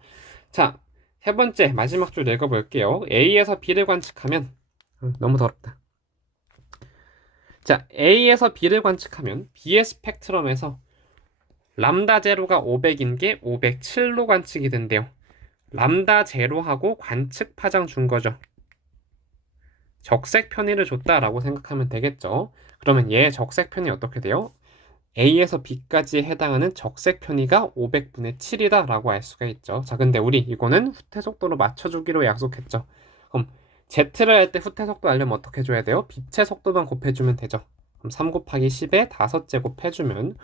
자, 세 번째 마지막 줄 읽어볼게요. A에서 B를 관측하면 너무 더럽다. 자, A에서 B를 관측하면 B의 스펙트럼에서 람다 제로가 500인 게 507로 관측이 된대요. 람다 제로하고 관측 파장 준 거죠. 적색 편의를 줬다라고 생각하면 되겠죠. 그러면 얘 적색 편의 어떻게 돼요? A에서 B까지에 해당하는 적색 편의가 500분의 7이다 라고 알 수가 있죠. 자, 근데 우리 이거는 후퇴 속도로 맞춰주기로 약속했죠. 그럼 Z를 할 때 후퇴 속도 알려면 어떻게 해줘야 돼요? 빛의 속도만 곱해주면 되죠. 그럼 3 곱하기 10에 5제곱 해주면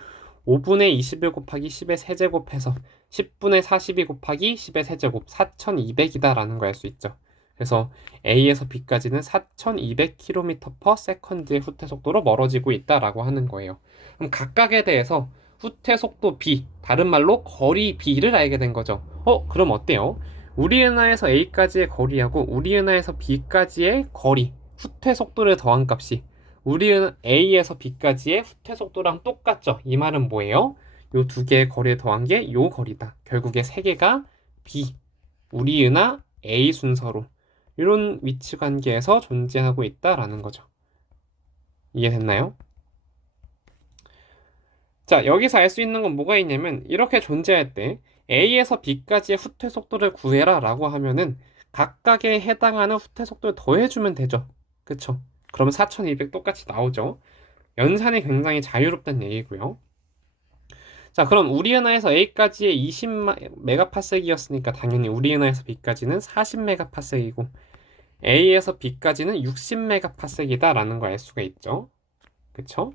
5분의 21 곱하기 10의 세제곱해서 10분의 42 곱하기 10의 세제곱 4200이다 라는 거 알 수 있죠. 그래서 A에서 B까지는 4200km/s의 후퇴 속도로 멀어지고 있다라고 하는 거예요. 그럼 각각에 대해서 후퇴 속도 B, 다른 말로 거리 B를 알게 된 거죠. 그럼 어때요? 우리 은하에서 A까지의 거리하고 우리 은하에서 B까지의 거리, 후퇴 속도를 더한 값이 우리 A에서 B까지의 후퇴 속도랑 똑같죠. 이 말은 뭐예요? 요 두 개의 거리를 더한 게 요 거리다. 결국에 세 개가 B, 우리 은하 A 순서로 이런 위치 관계에서 존재하고 있다라는 거죠. 이해됐나요? 자, 여기서 알 수 있는 건 뭐가 있냐면 이렇게 존재할 때 A에서 B까지의 후퇴 속도를 구해라 라고 하면은 각각에 해당하는 후퇴 속도를 더해주면 되죠. 그쵸? 그러면 4200 똑같이 나오죠. 연산이 굉장히 자유롭다는 얘기고요. 자, 그럼 우리 은하에서 A까지의 20메가파섹이었으니까 당연히 우리 은하에서 B까지는 40메가파섹이고 A에서 B까지는 60메가파섹이다 라는 걸 알 수가 있죠. 그쵸?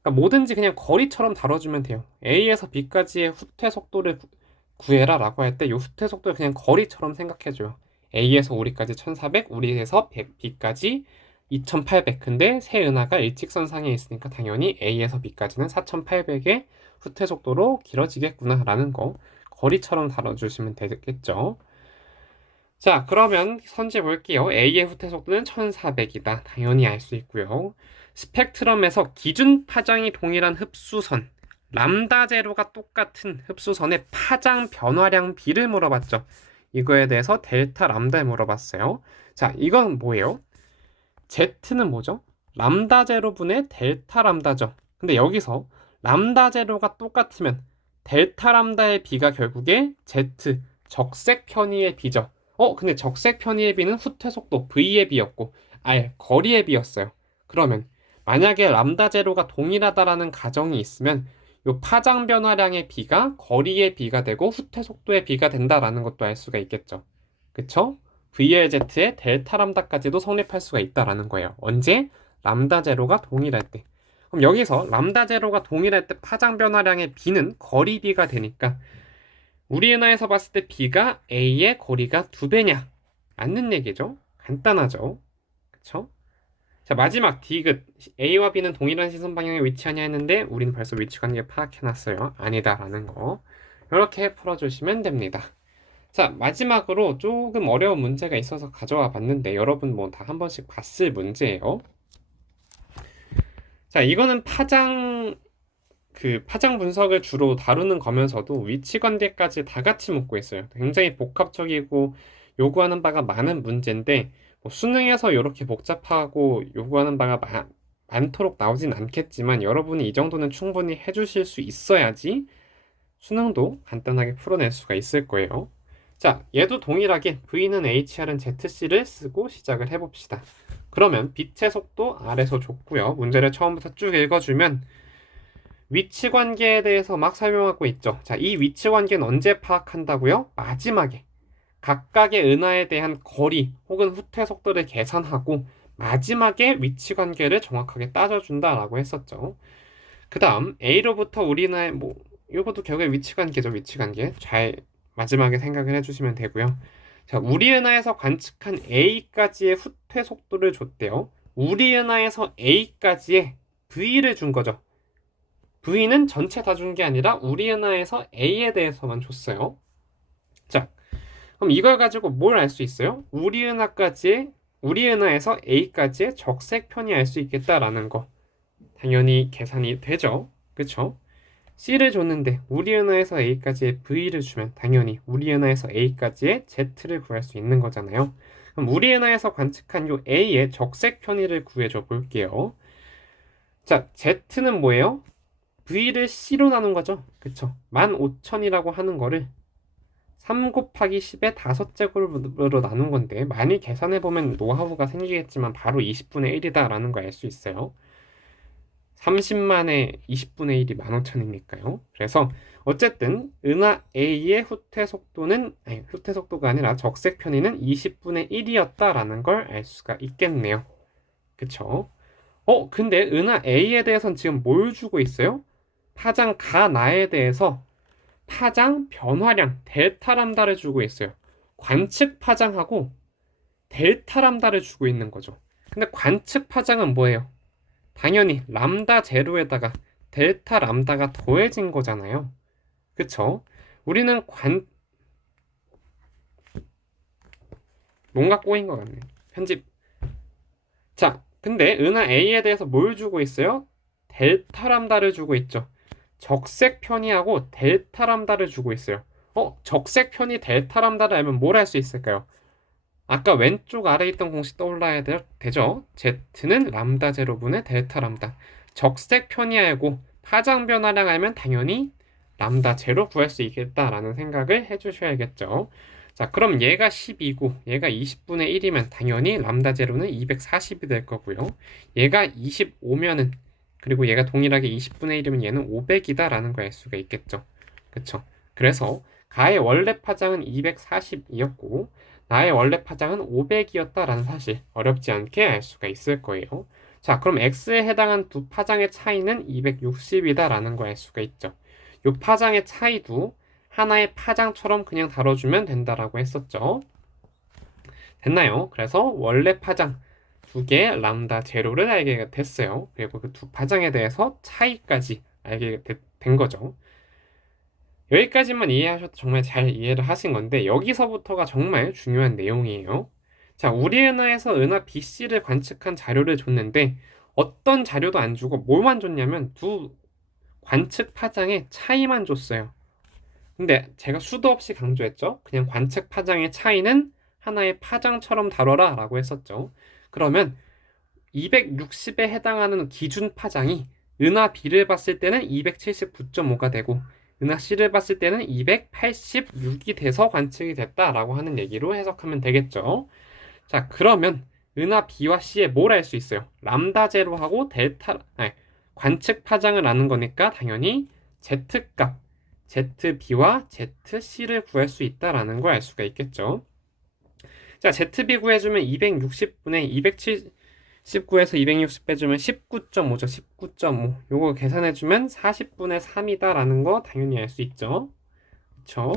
그러니까 뭐든지 그냥 거리처럼 다뤄주면 돼요. A에서 B까지의 후퇴 속도를 구해라 라고 할 때 이 후퇴 속도를 그냥 거리처럼 생각해줘요. A에서 우리까지 1400, 우리에서 B까지 2800. 근데 세 은하가 일직선상에 있으니까 당연히 A에서 B까지는 4800의 후퇴 속도로 길어지겠구나 라는 거 거리처럼 다뤄주시면 되겠죠. 자, 그러면 선지 볼게요. A의 후퇴 속도는 1400이다. 당연히 알 수 있고요. 스펙트럼에서 기준 파장이 동일한 흡수선, 람다 제로가 똑같은 흡수선의 파장 변화량 B를 물어봤죠. 이거에 대해서 델타 람다에 물어봤어요. 자, 이건 뭐예요? Z는 뭐죠? 람다 제로분의 델타 람다죠. 근데 여기서 람다 제로가 똑같으면 델타 람다의 B가 결국에 Z, 적색 편의의 B죠. 근데 적색 편의의 B는 후퇴 속도 V의 B였고 R, 거리의 B였어요. 그러면 만약에 람다 제로가 동일하다라는 가정이 있으면 이 파장 변화량의 B가 거리의 B가 되고 후퇴 속도의 B가 된다라는 것도 알 수가 있겠죠. 그쵸? VLZ의 델타 람다까지도 성립할 수가 있다라는 거예요. 언제? 람다 제로가 동일할 때. 그럼 여기서 람다 제로가 동일할 때 파장 변화량의 B는 거리 B가 되니까 우리 은하에서 봤을 때 B가 A의 거리가 2배냐 맞는 얘기죠. 간단하죠. 그쵸? 자, 마지막 디귿. A와 B는 동일한 시선 방향에 위치하냐 했는데 우린 벌써 위치관계 파악해놨어요. 아니다라는 거. 이렇게 풀어주시면 됩니다. 자, 마지막으로 조금 어려운 문제가 있어서 가져와 봤는데 여러분 뭐 다 한 번씩 봤을 문제예요. 자, 이거는 파장 분석을 주로 다루는 거면서도 위치 관계까지 다 같이 묻고 있어요. 굉장히 복합적이고 요구하는 바가 많은 문제인데 뭐 수능에서 이렇게 복잡하고 요구하는 바가 많도록 나오진 않겠지만 여러분이 이 정도는 충분히 해주실 수 있어야지 수능도 간단하게 풀어낼 수가 있을 거예요. 자, 얘도 동일하게 V는 HR은 ZC를 쓰고 시작을 해봅시다. 그러면 빛의 속도 R에서 줬고요. 문제를 처음부터 쭉 읽어주면 위치 관계에 대해서 막 설명하고 있죠. 자, 이 위치 관계는 언제 파악한다고요? 마지막에 각각의 은하에 대한 거리 혹은 후퇴 속도를 계산하고 마지막에 위치 관계를 정확하게 따져준다라고 했었죠. 그 다음 A로부터 우리 은하의 이것도 결국에 위치 관계죠. 위치 관계 잘 마지막에 생각을 해주시면 되고요. 자, 우리 은하에서 관측한 A까지의 후퇴 속도를 줬대요. 우리 은하에서 A까지의 V를 준 거죠. V는 전체 다 준 게 아니라 우리 은하에서 A에 대해서만 줬어요. 자, 그럼 이걸 가지고 뭘 알 수 있어요? 우리 은하에서 A까지의 적색편이 알 수 있겠다라는 거. 당연히 계산이 되죠. 그쵸? C를 줬는데 우리 은하에서 A까지의 V를 주면 당연히 우리 은하에서 A까지의 Z를 구할 수 있는 거잖아요. 그럼 우리 은하에서 관측한 요 A의 적색 편의를 구해줘 볼게요. 자, Z는 뭐예요? V를 C로 나눈 거죠. 그쵸? 15,000이라고 하는 거를 3 곱하기 10의 5제곱으로 나눈 건데 많이 계산해보면 노하우가 생기겠지만 바로 20분의 1이다 라는 거 알 수 있어요. 30만에 20분의 1이 15,000이니까요. 그래서 어쨌든 은하 A의 후퇴 속도가 아니라 적색 편의는 20분의 1이었다라는 걸 알 수가 있겠네요. 그쵸? 근데 은하 A에 대해서는 지금 뭘 주고 있어요? 파장 가나에 대해서 파장 변화량 델타 람다를 주고 있어요. 관측 파장하고 델타 람다를 주고 있는 거죠. 근데 관측 파장은 뭐예요? 당연히 람다 제로에다가 델타 람다가 더해진 거잖아요. 그쵸? 우리는 뭔가 꼬인 것 같네. 편집. 자, 근데 은하 A에 대해서 뭘 주고 있어요? 델타 람다를 주고 있죠. 적색 편의하고 델타 람다를 주고 있어요. 적색 편의 델타 람다를 알면 뭘 할 수 있을까요? 아까 왼쪽 아래에 있던 공식 떠올라야 되죠? Z는 람다 제로분의 델타 람다. 적색 편의 알고 파장 변화량 알면 당연히 람다 제로 구할 수 있겠다라는 생각을 해주셔야겠죠. 자, 그럼 얘가 12고 얘가 20분의 1이면 당연히 람다 제로는 240이 될 거고요. 얘가 25면은 그리고 얘가 동일하게 20분의 1이면 얘는 500이다 라는 걸 알 수가 있겠죠. 그쵸? 그래서 가의 원래 파장은 240이었고 나의 원래 파장은 500이었다 라는 사실 어렵지 않게 알 수가 있을 거예요. 자, 그럼 X에 해당한 두 파장의 차이는 260이다 라는 걸 알 수가 있죠. 이 파장의 차이도 하나의 파장처럼 그냥 다뤄주면 된다라고 했었죠. 됐나요? 그래서 원래 파장 두 개의 람다 제로를 알게 됐어요. 그리고 그 두 파장에 대해서 차이까지 알게 된 거죠. 여기까지만 이해하셔도 정말 잘 이해를 하신 건데 여기서부터가 정말 중요한 내용이에요. 자, 우리 은하에서 은하 BC를 관측한 자료를 줬는데 어떤 자료도 안 주고 뭘만 줬냐면 두 관측 파장의 차이만 줬어요. 근데 제가 수도 없이 강조했죠. 그냥 관측 파장의 차이는 하나의 파장처럼 다뤄라 라고 했었죠. 그러면 260에 해당하는 기준 파장이 은하 B를 봤을 때는 279.5가 되고 은하 C를 봤을 때는 286이 돼서 관측이 됐다라고 하는 얘기로 해석하면 되겠죠. 자, 그러면 은하 B와 C에 뭘 알 수 있어요? 람다 제로하고 관측 파장을 아는 거니까 당연히 Z값, ZB와 ZC를 구할 수 있다라는 걸 알 수가 있겠죠. 자, ZB 구해주면 260분의 279에서 260 빼주면 19.5죠. 19.5. 요거 계산해주면 40분의 3이다라는 거 당연히 알 수 있죠. 그쵸?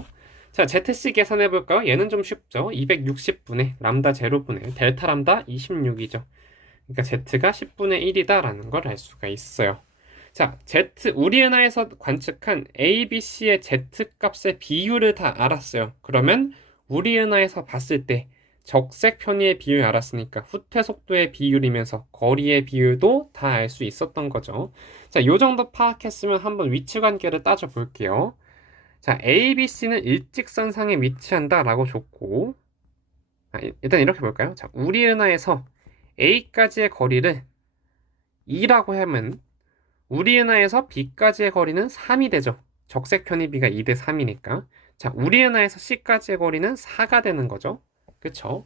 자, ZC 계산해 볼까요? 얘는 좀 쉽죠. 260분의 람다 제로분의 델타 람다 26이죠. 그러니까 Z가 10분의 1이다 라는 걸 알 수가 있어요. 자, 우리 은하에서 관측한 A, B, C의 Z 값의 비율을 다 알았어요. 그러면 우리 은하에서 봤을 때 적색 편의의 비율을 알았으니까 후퇴 속도의 비율이면서 거리의 비율도 다 알 수 있었던 거죠. 자, 요 정도 파악했으면 한번 위치 관계를 따져 볼게요. 자, A, B, C는 일직선상에 위치한다 라고 줬고, 일단 이렇게 볼까요? 자, 우리 은하에서 A까지의 거리를 2라고 하면 우리 은하에서 B까지의 거리는 3이 되죠. 적색 편의비가 2대 3이니까. 자, 우리 은하에서 C까지의 거리는 4가 되는 거죠. 그쵸?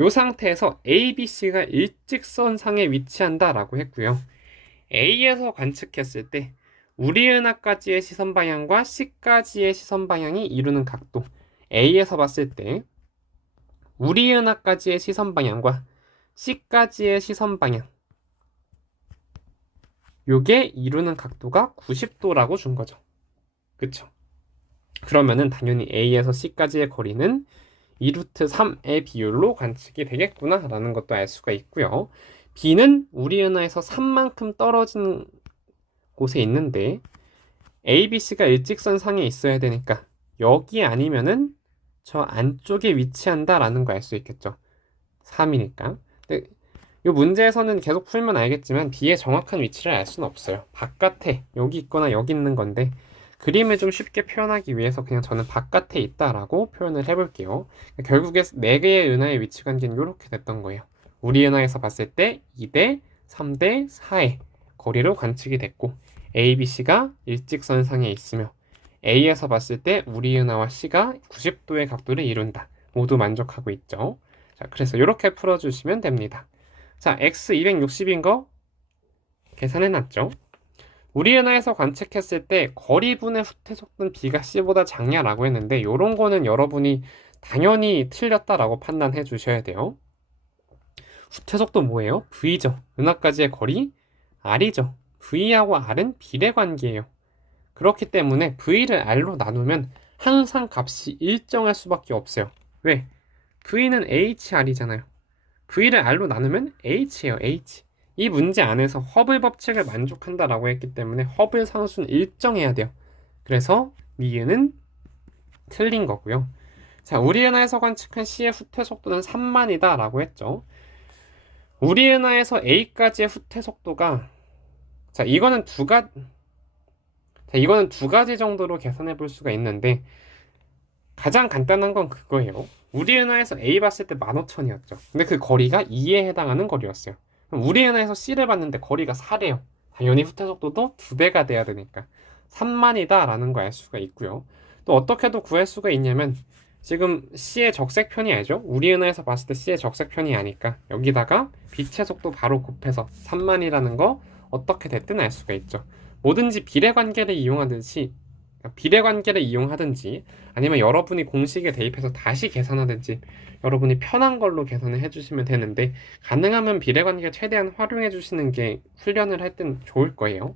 이 상태에서 A, B, C가 일직선상에 위치한다 라고 했고요. A에서 관측했을 때 우리 은하까지의 시선 방향과 C까지의 시선 방향이 이루는 각도, A에서 봤을 때 우리 은하까지의 시선 방향과 C까지의 시선 방향, 요게 이루는 각도가 90도라고 준 거죠. 그쵸? 그러면은 당연히 A에서 C까지의 거리는 2루트 3의 비율로 관측이 되겠구나 라는 것도 알 수가 있고요. B는 우리 은하에서 3만큼 떨어진 곳에 있는데 A, B, C가 일직선상에 있어야 되니까 여기 아니면은 저 안쪽에 위치한다 라는 거 알 수 있겠죠. 3이니까. 근데 이 문제에서는 계속 풀면 알겠지만 B의 정확한 위치를 알 수는 없어요. 바깥에 여기 있거나 여기 있는 건데 그림을 좀 쉽게 표현하기 위해서 그냥 저는 바깥에 있다라고 표현을 해볼게요. 결국에 4개의 은하의 위치 관계는 이렇게 됐던 거예요. 우리 은하에서 봤을 때 2대 3대 4의 거리로 관측이 됐고 A, B, C가 일직선상에 있으며 A에서 봤을 때 우리 은하와 C가 90도의 각도를 이룬다. 모두 만족하고 있죠. 자, 그래서 이렇게 풀어주시면 됩니다. 자, X 260인 거 계산해놨죠. 우리 은하에서 관측했을 때 거리분의 후퇴 속도는 B가 C보다 작냐라고 했는데 이런 거는 여러분이 당연히 틀렸다라고 판단해 주셔야 돼요. 후퇴 속도 뭐예요? V죠. 은하까지의 거리 R이죠. V하고 R은 비례 관계예요. 그렇기 때문에 V를 R로 나누면 항상 값이 일정할 수밖에 없어요. 왜? V는 HR이잖아요. V를 R로 나누면 H예요, H. 이 문제 안에서 허블 법칙을 만족한다라고 했기 때문에 허블 상수는 일정해야 돼요. 그래서 미은은 틀린 거고요. 자, 우리 은하에서 관측한 C의 후퇴 속도는 3만이다 라고 했죠. 우리 은하에서 A까지의 후퇴 속도가 이거는 두 가지 정도로 계산해 볼 수가 있는데 가장 간단한 건 그거예요. 우리 은하에서 A 봤을 때 15,000이었죠. 근데 그 거리가 2에 해당하는 거리였어요. 그럼 우리 은하에서 C를 봤는데 거리가 4래요. 당연히 후퇴 속도도 2배가 돼야 되니까 3만이다 라는 거 알 수가 있고요. 또 어떻게도 구할 수가 있냐면 지금 C의 적색편이 알죠? 우리 은하에서 봤을 때 C의 적색편이 아니까 여기다가 빛의 속도 바로 곱해서 3만이라는 거 어떻게 됐든 알 수가 있죠. 뭐든지 비례관계를 이용하든지 아니면 여러분이 공식에 대입해서 다시 계산하든지 여러분이 편한 걸로 계산을 해주시면 되는데 가능하면 비례관계 최대한 활용해 주시는 게 훈련을 할 땐 좋을 거예요.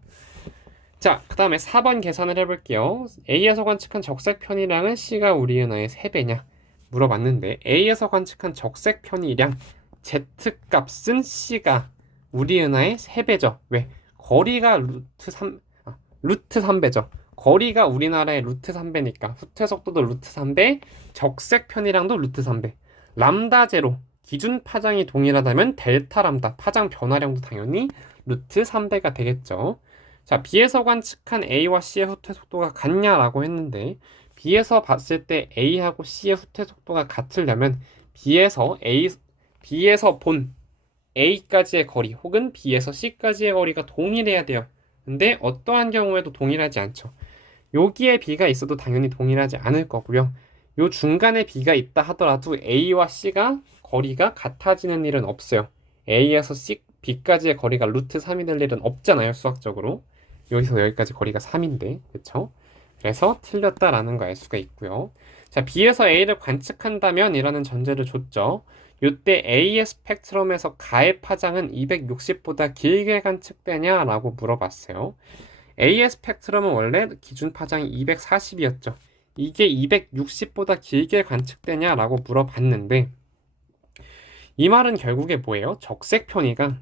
자, 그 다음에 4번 계산을 해볼게요. A에서 관측한 적색 편의량은 C가 우리 은하의 3배냐 물어봤는데 A에서 관측한 적색 편의량 Z 값은 C가 우리 은하의 3배죠. 왜? 거리가 루트 3배죠. 거리가 우리나라의 루트 3배니까 후퇴 속도도 루트 3배, 적색 편의량도 루트 3배. 람다 제로, 기준 파장이 동일하다면 델타 람다, 파장 변화량도 당연히 루트 3배가 되겠죠. 자, B에서 관측한 A와 C의 후퇴 속도가 같냐라고 했는데 B에서 봤을 때 A하고 C의 후퇴 속도가 같으려면 B에서 본 A까지의 거리 혹은 B에서 C까지의 거리가 동일해야 돼요. 근데 어떠한 경우에도 동일하지 않죠. 여기에 B가 있어도 당연히 동일하지 않을 거고요. 요 중간에 B가 있다 하더라도 A와 C가 거리가 같아지는 일은 없어요. A에서 B까지의 거리가 루트 3이 될 일은 없잖아요, 수학적으로. 여기서 여기까지 거리가 3인데, 그쵸? 그래서 틀렸다라는 거 알 수가 있고요. 자, B에서 A를 관측한다면 이라는 전제를 줬죠. 이때 A의 스펙트럼에서 가의 파장은 260보다 길게 관측되냐라고 물어봤어요. A의 스펙트럼은 원래 기준 파장이 240이었죠. 이게 260보다 길게 관측되냐라고 물어봤는데 이 말은 결국에 뭐예요? 적색 편의가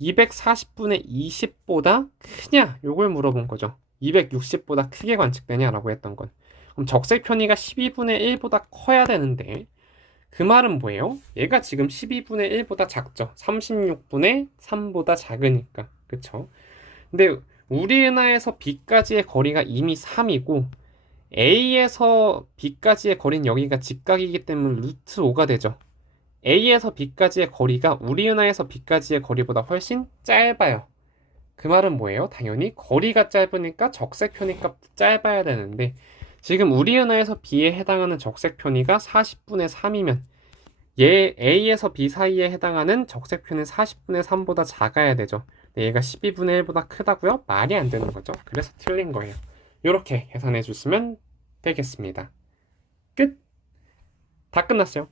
240분의 20보다 크냐? 요걸 물어본 거죠. 260보다 크게 관측되냐라고 했던 건. 그럼 적색 편의가 12분의 1보다 커야 되는데 그 말은 뭐예요? 얘가 지금 12분의 1보다 작죠. 36분의 3보다 작으니까. 그쵸? 근데 우리 은하에서 B까지의 거리가 이미 3이고 A에서 B까지의 거리는 여기가 직각이기 때문에 루트 5가 되죠. A에서 B까지의 거리가 우리 은하에서 B까지의 거리보다 훨씬 짧아요. 그 말은 뭐예요? 당연히 거리가 짧으니까 적색 편의값도 짧아야 되는데 지금 우리 은하에서 B에 해당하는 적색 편의가 40분의 3이면 얘 A에서 B 사이에 해당하는 적색 편의 40분의 3보다 작아야 되죠. 근데 얘가 12분의 1보다 크다고요? 말이 안 되는 거죠. 그래서 틀린 거예요. 이렇게 계산해 주시면 되겠습니다. 끝! 다 끝났어요.